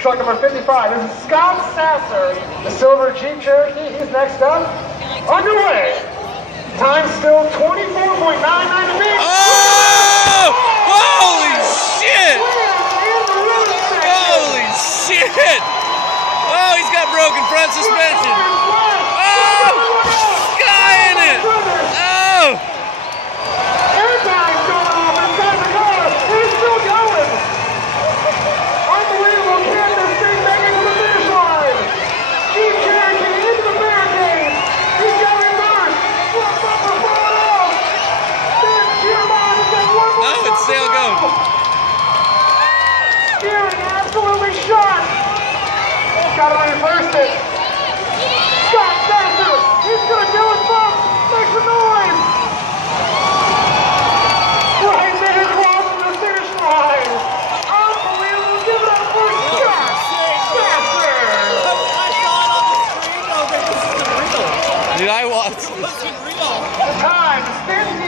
truck number 55. This is Scott Sasser, the silver Jeep Cherokee. He's next up. Underway. Time still 24.99 to beat. Oh! Holy shit! Holy shit! Oh, he's got broken front suspension. Oh! Sky in it! Oh! Airtime's going off inside the car. He's still going. Unbelievable. Can this thing make it to the finish line? Jeep Cherokee into the barricade. He's got reverse. Front bumper falling off. Then Gearbox has got one more. Oh, it's still going. Steering absolutely shot. Got to reverse it. Scott Sasser. He's going to do it, folks. Make some noise. Right there, crossing the finish line. Unbelievable. Give it up for Scott Sasser. I saw it on the screen. I was like, this isn't real. Dude, I watched. This isn't real. Time stands